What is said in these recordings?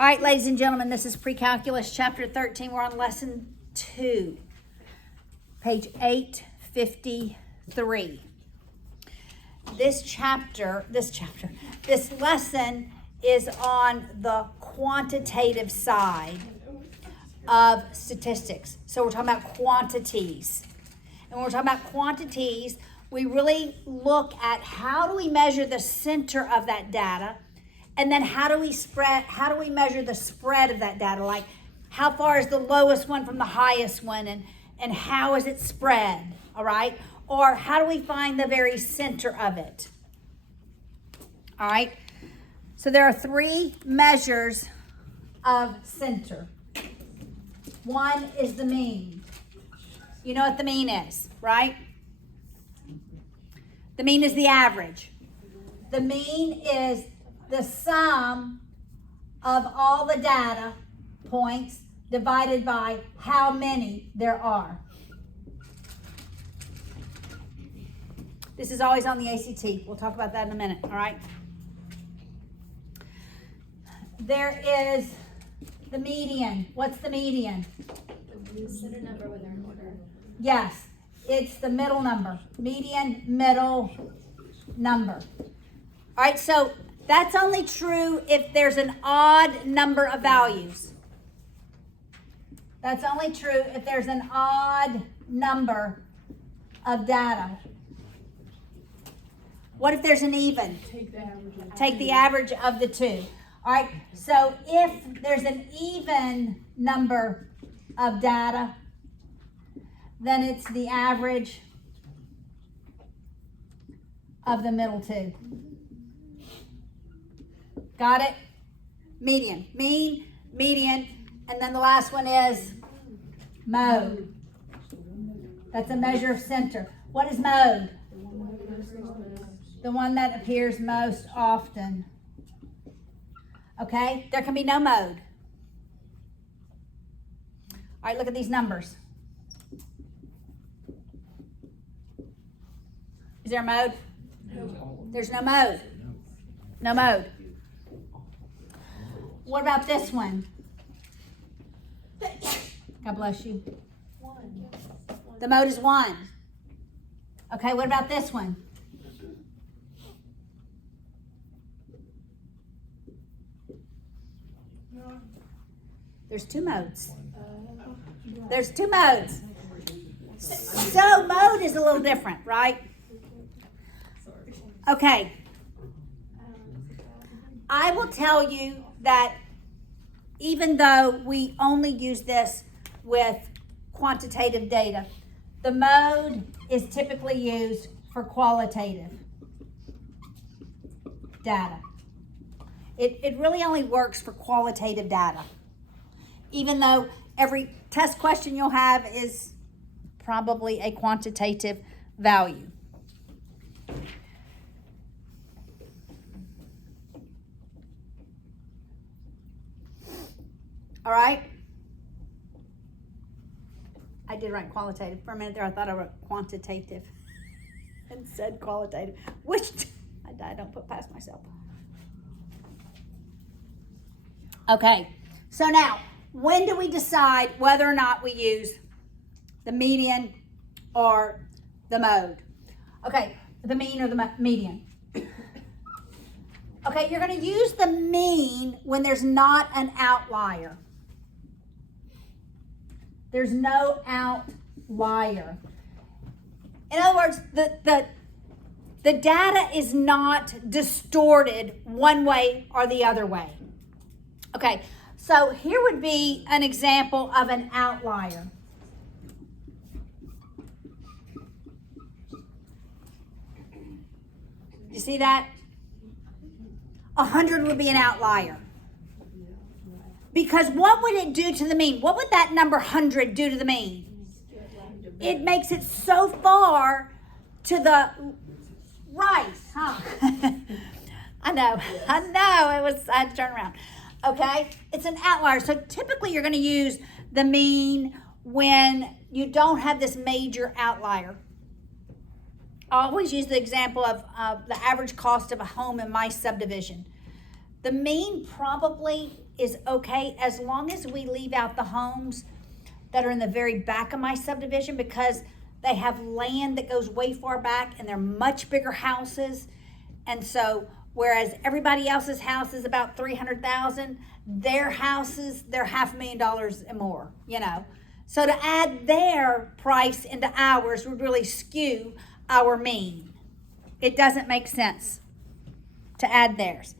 All right, ladies and gentlemen, this is Precalculus, chapter 13. We're on lesson 2, page 853. This lesson is on the quantitative side of statistics. So we're talking about quantities. And when we're talking about quantities, we really look at how do we measure the center of that data, and then how do we measure the spread of that data? Like, how far is the lowest one from the highest one, and how is it spread, all right? Or how do we find the very center of it? All right? So there are 3 measures of center. One is the mean. You know what the mean is, right? The mean is the average. The mean is the sum of all the data points divided by how many there are. This is always on the ACT. We'll talk about that in a minute, all right? There is the median. What's the median? The center number with our order. Yes, it's the middle number. Median, middle number. All right, so that's only true if there's an odd number of values. That's only true if there's an odd number of data. What if there's an even? Take the average of the two. All right, so if there's an even number of data, then it's the average of the middle two. Got it? Median. Mean, median, and then the last one is mode. That's a measure of center. What is mode? The one that appears most often. Okay? There can be no mode. All right, look at these numbers. Is there a mode? No. There's no mode. No mode. What about this one? God bless you. 1. The mode is 1. Okay, what about this one? There's 2 modes. There's 2 modes. So mode is a little different, right? Okay. I will tell you that even though we only use this with quantitative data, the mode is typically used for qualitative data. It really only works for qualitative data, even though every test question you'll have is probably a quantitative value. All right? I did write qualitative. For a minute there, I thought I wrote quantitative and said qualitative, which I don't put past myself. Okay, so now, when do we decide whether or not we use the median or the mode? Okay, the mean or the median. Okay, you're going to use the mean when there's not an outlier. There's no outlier. In other words, the data is not distorted one way or the other way. Okay, so here would be an example of an outlier. You see that? 100 would be an outlier. Because what would it do to the mean? What would that number 100 do to the mean? It makes it so far to the right, huh? I know, I had to turn around. Okay, it's an outlier. So typically you're going to use the mean when you don't have this major outlier. I always use the example of the average cost of a home in my subdivision. The mean probably is okay as long as we leave out the homes that are in the very back of my subdivision, because they have land that goes way far back and they're much bigger houses. And so whereas everybody else's house is about 300,000, their houses, they're $500,000 and more, you know. So to add their price into ours would really skew our mean. It doesn't make sense to add theirs.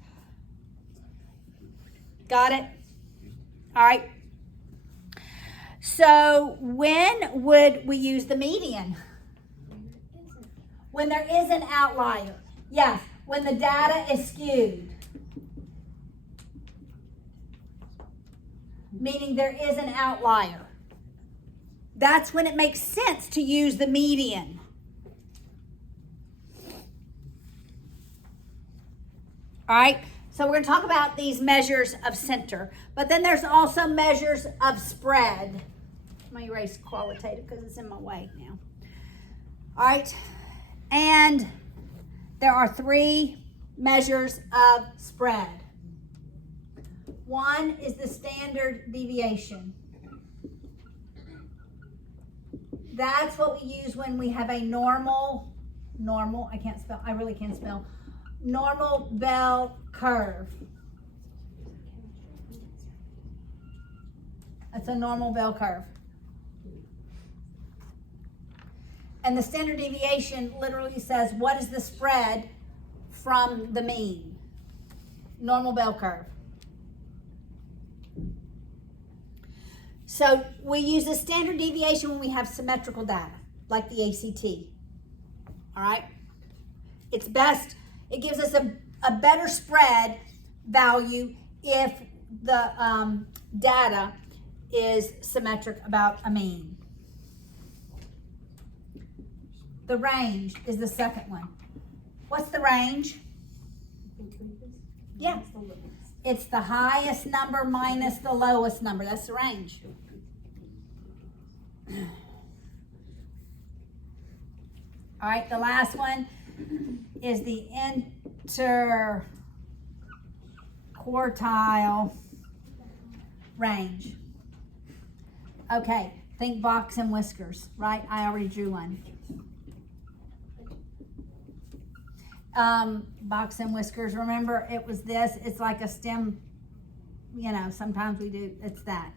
Got it? All right. So when would we use the median? When there is an outlier. Yes, when the data is skewed. Meaning there is an outlier. That's when it makes sense to use the median. All right, so we're going to talk about these measures of center, but then there's also measures of spread. I'm going to erase qualitative because it's in my way now. All right, and there are 3 measures of spread. One is the standard deviation. That's what we use when we have a normal, I really can't spell, normal bell curve. That's a normal bell curve. And the standard deviation literally says, what is the spread from the mean? Normal bell curve. So we use the standard deviation when we have symmetrical data, like the ACT. All right? It's best, it gives us a better spread value if the data is symmetric about a mean. The range is the second one. What's the range? Yeah. It's the highest number minus the lowest number. That's the range. All right, the last one is the interquartile range. Okay, think box and whiskers, right? I already drew one. Box and whiskers, remember it was this, it's like a stem, you know, sometimes we do, it's that.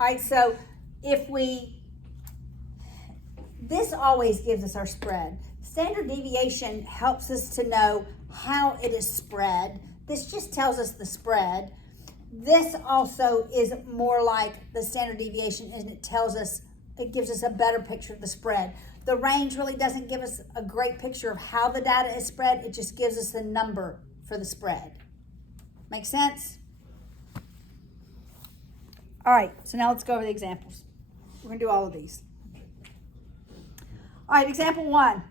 All right, so this always gives us our spread. Standard deviation helps us to know how it is spread. This just tells us the spread. This also is more like the standard deviation, and it gives us a better picture of the spread. The range really doesn't give us a great picture of how the data is spread. It just gives us the number for the spread. Make sense? All right, so now let's go over the examples. We're going to do all of these. All right, example 1.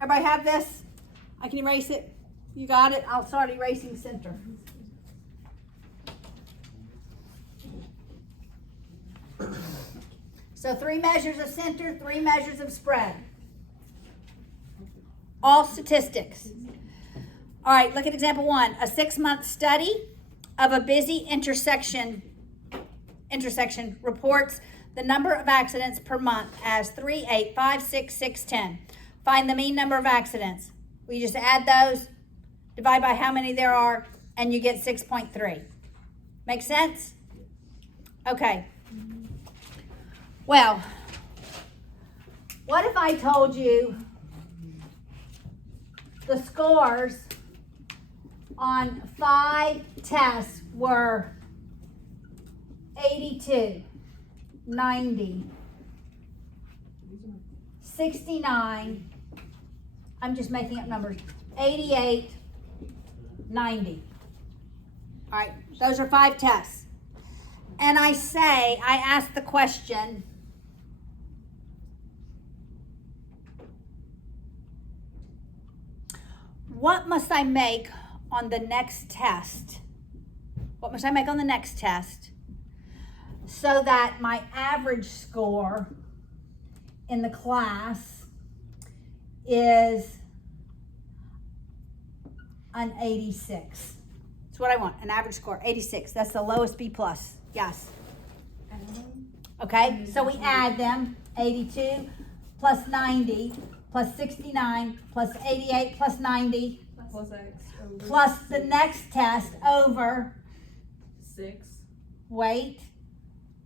Everybody have this? I can erase it. You got it? I'll start erasing center. So 3 measures of center, 3 measures of spread. All statistics. All right, look at example 1. A 6-month study of a busy intersection reports the number of accidents per month as 3, 8, 5, 6, 6, 10. Find the mean number of accidents. We just add those, divide by how many there are, and you get 6.3. Make sense? Okay. Well, what if I told you the scores on 5 tests were 82, 90, 69, I'm just making up numbers, 88, 90. All right, those are 5 tests. And I ask the question, what must I make on the next test? What must I make on the next test so that my average score in the class is an 86. That's what I want, an average score, 86. That's the lowest B plus. Yes. Okay, so we add them, 82 plus 90 plus 69 plus 88 plus 90 Plus X over plus the next test over, 6. wait,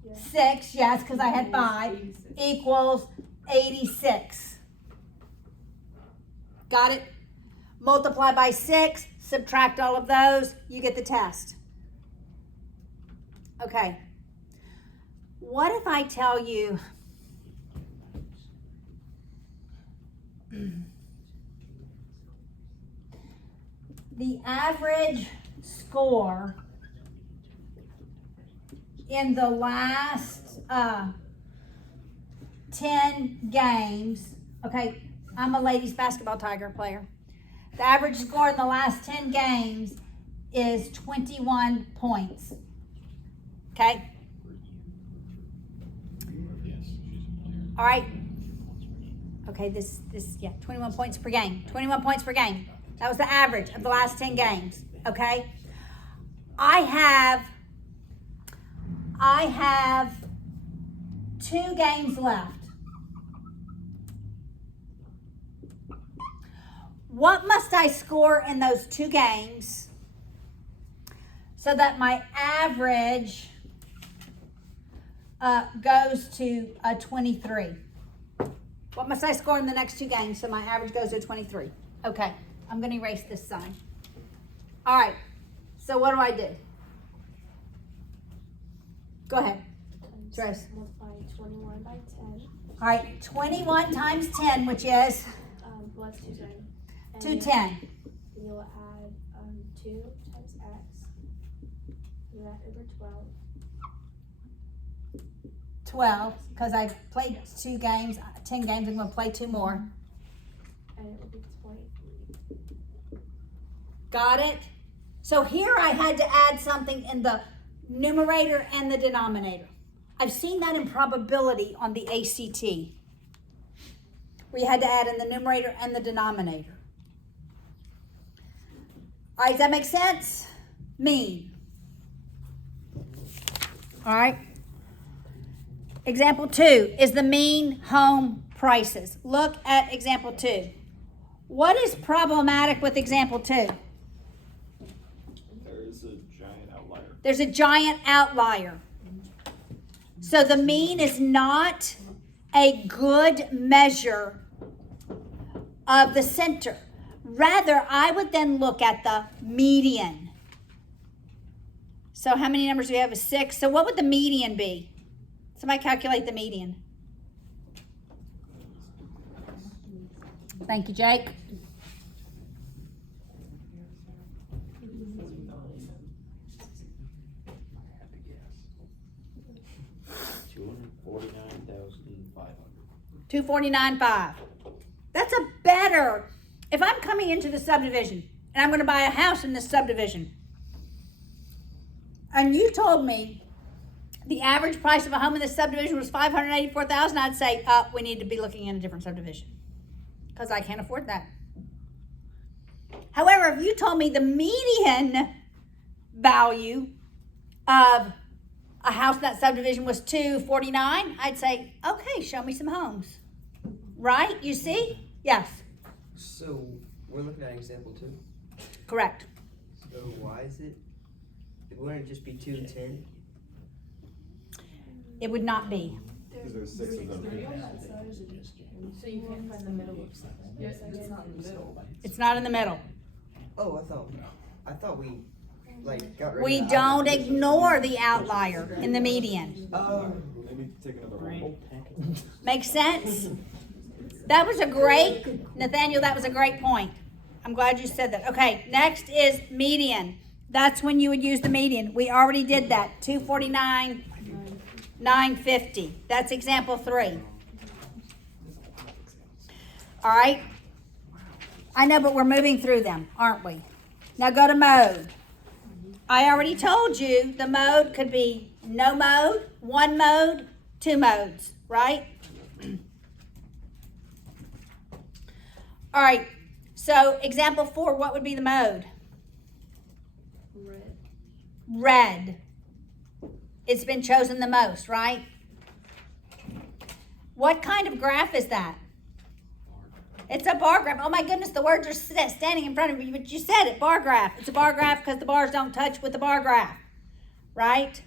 Yeah. 6, yes, because I had 5, 86. equals 86. Got it? Multiply by 6, subtract all of those, you get the test. Okay. What if I tell you the average score in the last 10 games, okay, I'm a ladies basketball Tiger player. The average score in the last 10 games is 21 points. Okay? All right. Okay, this, 21 points per game. 21 points per game. That was the average of the last 10 games. Okay? I have 2 games left. What must I score in those 2 games so that my average goes to a 23? What must I score in the next 2 games so my average goes to 23? Okay, I'm going to erase this sign. All right, so what do I do? Go ahead, Trace. Multiply 21 by 10. All right, 21 times 10, which is Plus 210. And 210. You'll add 2 times x. And that over 12. 12, because I've played 10 games, I'm going to play 2 more. And it will be 20. Got it? So here I had to add something in the numerator and the denominator. I've seen that in probability on the ACT, where you had to add in the numerator and the denominator. All right, does that make sense? Mean. All right. Example 2 is the mean home prices. Look at example 2. What is problematic with example 2? There is a giant outlier. There's a giant outlier. So the mean is not a good measure of the center. Rather, I would then look at the median. So how many numbers do we have? 6. So what would the median be? Somebody calculate the median. Thank you, Jake. $249,500. That's a better. If I'm coming into the subdivision and I'm going to buy a house in this subdivision, and you told me the average price of a home in this subdivision was $584,000, I'd say, we need to be looking in a different subdivision because I can't afford that. However, if you told me the median value of a house in that subdivision was $249,000, I'd say, okay, show me some homes. Right? You see? Yes. So we're looking at example 2. Correct. So why is it? Wouldn't it just be 2 and 10? It would not be. Because there's 6 of them. So you can't find the middle of 7. Yes, it's not in the middle. It's not in the middle. Oh, I thought we got rid We of the don't outliers. ignore the outlier in the median. Maybe take another roll. Makes sense? That was a great, Nathaniel, that was a great point. I'm glad you said that. Okay, next is median. That's when you would use the median. We already did that. 249,950. That's example 3. All right? I know, but we're moving through them, aren't we? Now go to mode. I already told you the mode could be no mode, one mode, two modes, right? All right, so example 4, what would be the mode? Red. Red. It's been chosen the most, right? What kind of graph is that? It's a bar graph. Oh my goodness, the words are standing in front of you, but you said it, bar graph. It's a bar graph because the bars don't touch with the bar graph, right?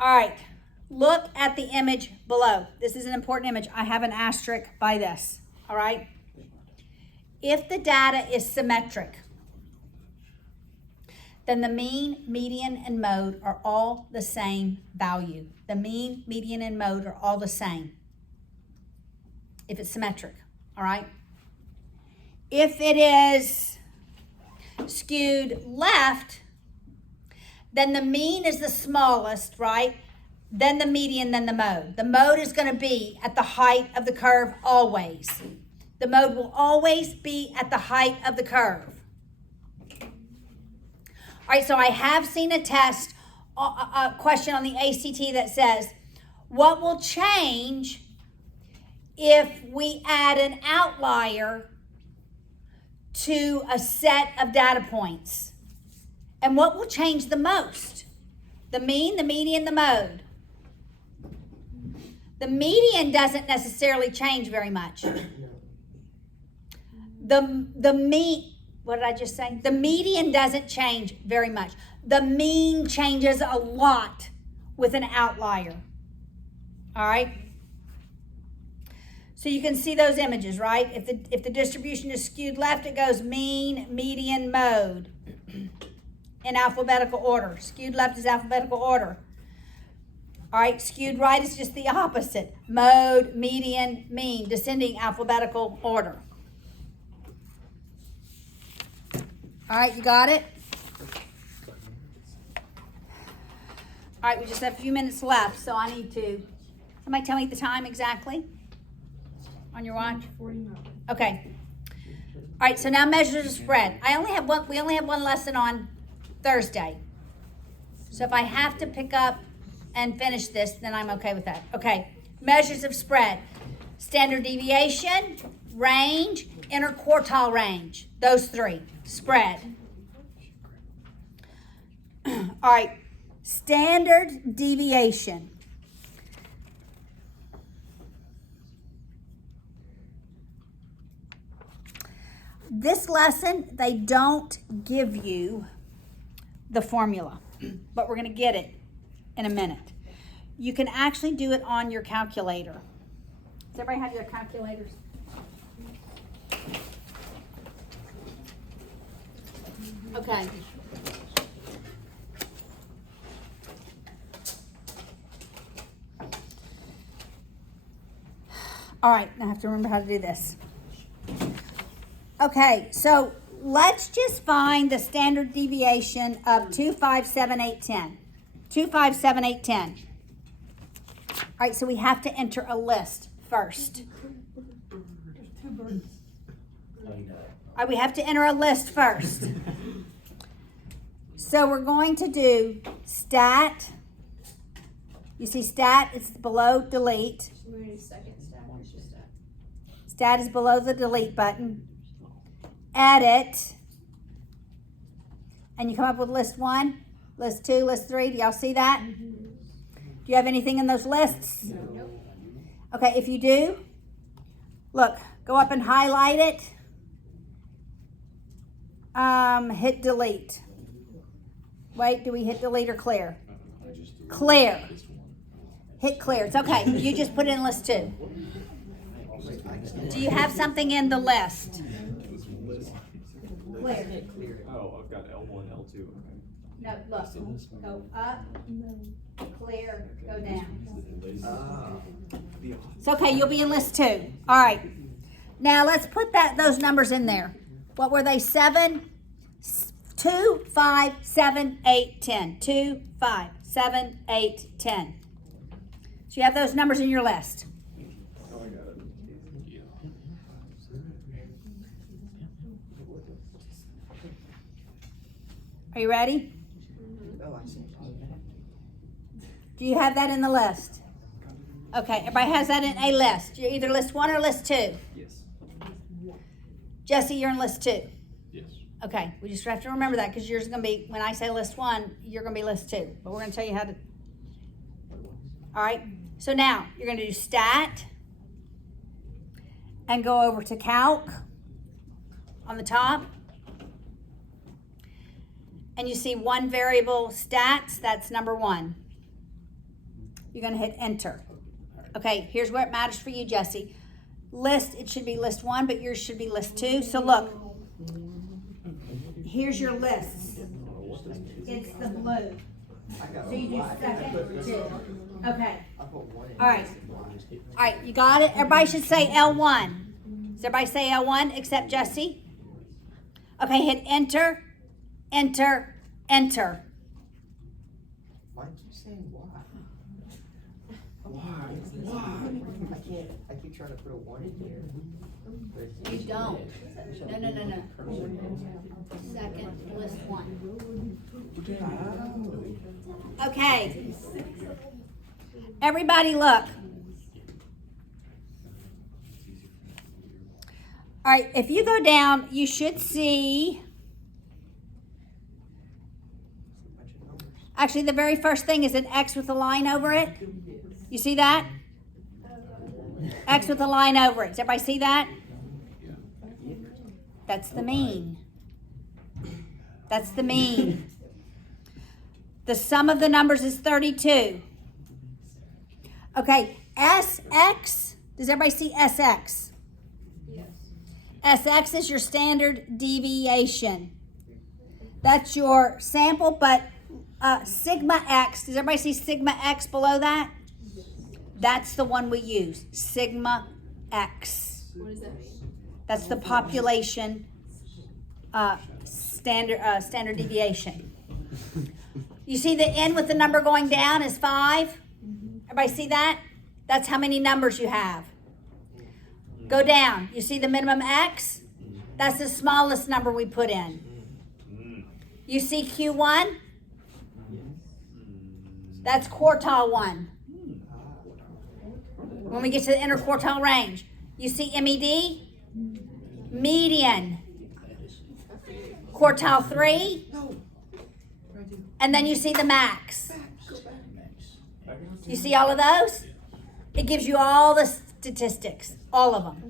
All right, look at the image below. This is an important image. I have an asterisk by this, all right? If the data is symmetric, then the mean, median, and mode are all the same value. The mean, median, and mode are all the same if it's symmetric, all right? If it is skewed left, then the mean is the smallest, right? Then the median, then the mode. The mode is going to be at the height of the curve always. The mode will always be at the height of the curve. All right, so I have seen a test, a question on the ACT that says, what will change if we add an outlier to a set of data points? And what will change the most? The mean, the median, the mode. The median doesn't necessarily change very much. The mean, what did I just say? The median doesn't change very much. The mean changes a lot with an outlier. All right? So you can see those images, right? If the distribution is skewed left, it goes mean, median, mode in alphabetical order. Skewed left is alphabetical order. All right, skewed right is just the opposite. Mode, median, mean, descending alphabetical order. All right, you got it? All right, we just have a few minutes left, so I need to, somebody tell me the time exactly on your watch? 49. Okay. All right, so now measures of spread. We only have one lesson on Thursday. So if I have to pick up and finish this, then I'm okay with that. Okay, measures of spread. Standard deviation, range, interquartile range. Those three. Spread. All right, standard deviation. This lesson, they don't give you the formula, but we're going to get it in a minute. You can actually do it on your calculator. Does everybody have your calculators? Okay. All right, I have to remember how to do this. Okay, so let's just find the standard deviation of 2, 5, 7, 8, 10. 2, 5, 7, 8, 10. All right, so we have to enter a list first. All right, we have to enter a list first. So we're going to do stat. You see stat, it's below delete. We're going to do second stack or just stack? Stat is below the delete button. Edit. And you come up with list 1, list 2, list 3. Do y'all see that? Mm-hmm. Do you have anything in those lists? Nope. Okay, if you do, look, go up and highlight it. Hit delete. Wait, do we hit delete or clear? Clear. Hit clear. It's okay. You just put in list 2. Do you have something in the list? Clear. Oh, I've got L1, L2. Okay. No, look. Go up, clear, go down. It's okay. You'll be in list 2. All right. Now let's put those numbers in there. What were they? 7, 2, 5, 7, 8, 10. 2, 5, 7, 8, 10. So you have those numbers in your list. Oh, I got it. Are you ready? Do you have that in the list? Okay, everybody has that in a list. You're either list 1 or list 2. Yes. Jesse, you're in list 2. Yes. Okay, we just have to remember that because yours is going to be, when I say list 1, you're going to be list 2. But we're going to tell you how to. All right, so now you're going to do stat and go over to calc on the top. And you see one variable stats, that's number 1. You're going to hit enter. Okay, here's where it matters for you, Jesse. List, it should be list 1, but yours should be list 2. So look, here's your list. It's the blue. So you do second, 2. Okay. All right. All right, you got it? Everybody should say L1. Does everybody say L1 except Jesse? Okay, hit enter, enter, enter. Why do you keep saying why? Why? I keep trying to put a 1 in here. But You don't. No. Second, list 1. Okay. Everybody look. All right, if you go down, you should see, actually the very first thing is an X with a line over it. You see that? X with a line over it. Does everybody see that? That's the mean. That's the mean. The sum of the numbers is 32. Okay, SX. Does everybody see SX? SX is your standard deviation. That's your sample, but sigma X, does everybody see sigma X below that? That's the one we use, sigma X. What does that mean? That's the population standard deviation. You see the N with the number going down is 5? Everybody see that? That's how many numbers you have. Go down. You see the minimum X? That's the smallest number we put in. You see Q1? That's quartile 1. When we get to the interquartile range. You see MED? Median. Quartile 3. And then you see the max. You see all of those? It gives you all the statistics. All of them.